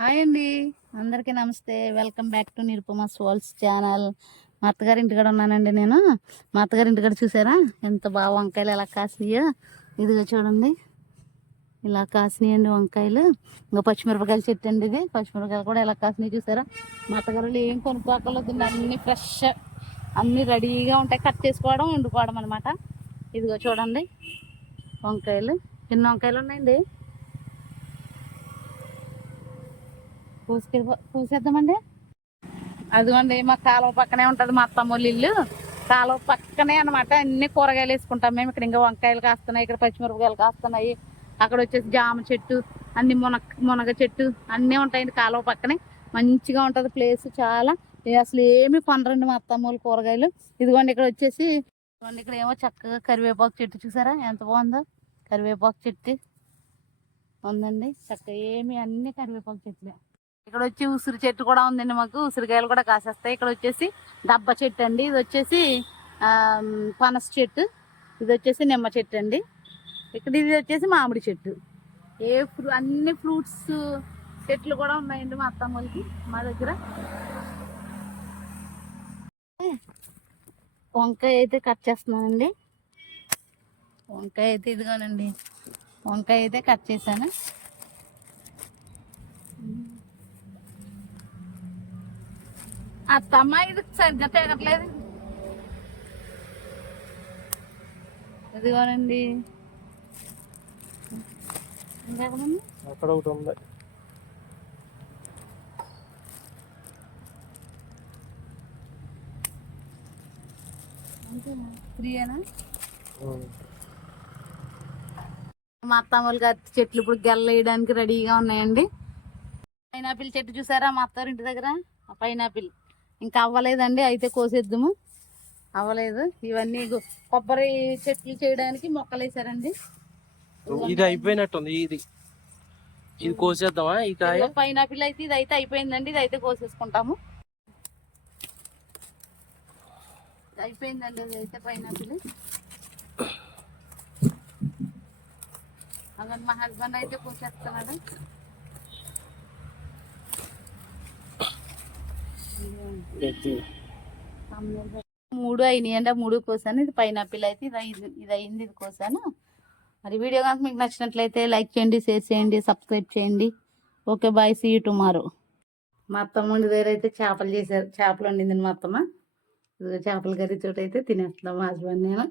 Hi అండి, అందరికీ నమస్తే. Welcome back to Nirupama's worlds channel. మా అత్తగారి ఇంటికాడ ఉన్నానండి నేను. మా అత్తగారి ఇంటికాడ చూసారా ఎంత బాగా వంకాయలు ఎలా కాసినాయో. ఇదిగో చూడండి, ఇలా కాసినాయండి వంకాయలు. ఇంకా పచ్చిమిరపకాయలు చెట్టు అండి ఇది. పచ్చిమిరపకాయలు కూడా ఎలా కాసినాయి చూసారా. మా అత్తగారు ఏం కొనుక్కోకర్లేదు, అన్నీ ఫ్రెష్, అన్నీ రెడీగా ఉంటాయి. కట్ చేసుకోవడం, వండుకోవడం అనమాట. ఇదిగో చూడండి వంకాయలు, ఎన్ని వంకాయలు ఉన్నాయండి. పూసేద్దామండి. అదిగోండి మా కాలువ పక్కనే ఉంటుంది మా అత్తమ్మోళ్ళ ఇల్లు. కాలువ పక్కనే అనమాట. అన్ని కూరగాయలు వేసుకుంటాం మేము. ఇక్కడ ఇంకా వంకాయలు కాస్తున్నాయి, ఇక్కడ పచ్చిమిరపకాయలు కాస్తున్నాయి. అక్కడ వచ్చేసి జామ చెట్టు, అన్ని మునగ చెట్టు అన్నీ ఉంటాయండి కాలువ పక్కనే. మంచిగా ఉంటుంది ప్లేస్ చాలా. అసలు ఏమి కొనరండి మా అత్తమ్మోళ్ళు కూరగాయలు. ఇదిగోండి ఇక్కడ వచ్చేసి ఇదిగోండి, ఇక్కడ ఏమో చక్కగా కరివేపాకు చెట్టు చూసారా ఎంత బాగుందో. కరివేపాకు చెట్టు ఉందండి చక్కగా. ఏమి అన్ని కరివేపాకు చెట్లే. ఇక్కడ వచ్చి ఉసిరి చెట్టు కూడా ఉందండి మాకు. ఉసిరికాయలు కూడా కాసేస్తాయి. ఇక్కడ వచ్చేసి దబ్బ చెట్టు అండి. ఇది వచ్చేసి పనస చెట్టు. ఇది వచ్చేసి నిమ్మ చెట్టు అండి. ఇక్కడ ఇది వచ్చేసి మామిడి చెట్టు. అన్ని ఫ్రూట్స్ చెట్లు కూడా ఉన్నాయండి మా అత్తమ్మలకి మా దగ్గర. వంకాయ అయితే కట్ చేస్తున్నానండి. వంకాయ అయితే ఇదిగోనండి, వంకాయ అయితే కట్ చేశాను. అత్తమ్మ ఇది సరిగ్గా తిరగట్లేదు. ఇదిగోనండి అక్కడ ఒకటి ఉంది. ఫ్రీయేనా. మా అత్తమ్మలు గారి చెట్లు ఇప్పుడు గెల్లేయడానికి రెడీగా ఉన్నాయండి. పైనాపిల్ చెట్టు చూసారా మా అత్తారు ఇంటి దగ్గర. ఆ పైనాపిల్ ఇంకా అవ్వలేదండి, అయితే కోసేద్దాము. అవ్వలేదు. ఇవన్నీ కొబ్బరి చెట్లు చేయడానికి మొక్కలు వేసారండి. ఇది అయిపోయినట్టుంది. ఇది కోసేద్దామా? ఈ కాయ పైనాపిల్ అయితే ఇది అయితే అయిపోయిందండి. ఇది అయితే కోసేసుకుంటాము. అయిపోయిందండి ఇది అయితే పైనాపిల్. అలాగే మా హస్బెండ్ అయితే కోసేస్తున్నాడు. మూడు అయినాయండి, మూడు కోసాను. ఇది పైనాపిల్ అయితే ఇది అయింది, ఇది కోసాను. మరి వీడియో కనుక మీకు నచ్చినట్లయితే లైక్ చేయండి, షేర్ చేయండి, సబ్స్క్రైబ్ చేయండి. Okay bye, see you tomorrow. మా అత్తమ్మ ఉండి దగ్గర అయితే చేపలు చేశారు. చేపలు వండింది మా అత్తమ్మ. చేపల కర్రీ చోట అయితే తినేస్తున్నాం మా హస్బెండ్ నేను.